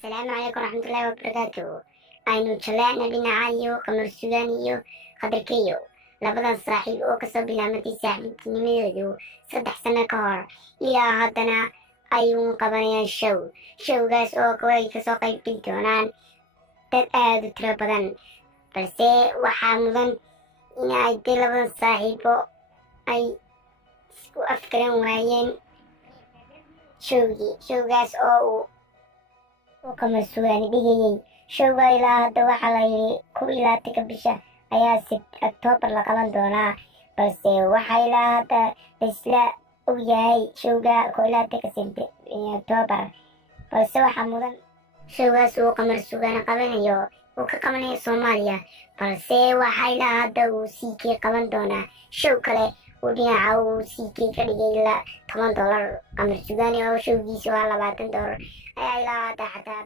السلام عليكم ورحمة الله وبركاته. aynu jaleecna dhinacayo qamar sugaan iyo khadarkeyo labadan saaxiib oo kasoo bilaamatay saaxiibtinimadeedu 3 sano ka hor ilaa haddana ayuun qabanayaan showgaas oo ay kasoo qaybgeli doonaan dad aad u tiro badan, balse waxaa mudan in ay dee labadan saaxiibo ay isku afgaran waayeen showgaas oo uu qamar sugaani dhigayay. showga ilaa hadda waxaa la yidhi 11 bisha ayaa October la qaban doonaa, balse waxaa ilaa hadda isla og yahay showga 11 October, balse waxaa mudan showgaas uu qamar sugaani qabanayo uu ka qabanayo Soomaaliya, balse waxaa ilaa hadda uu CK qaban doonaa show kale uu dhinaca uu CK ka dhigay $10. qamar sugaani oo showgiisa waa $20 ayaa ilaa hadda xataa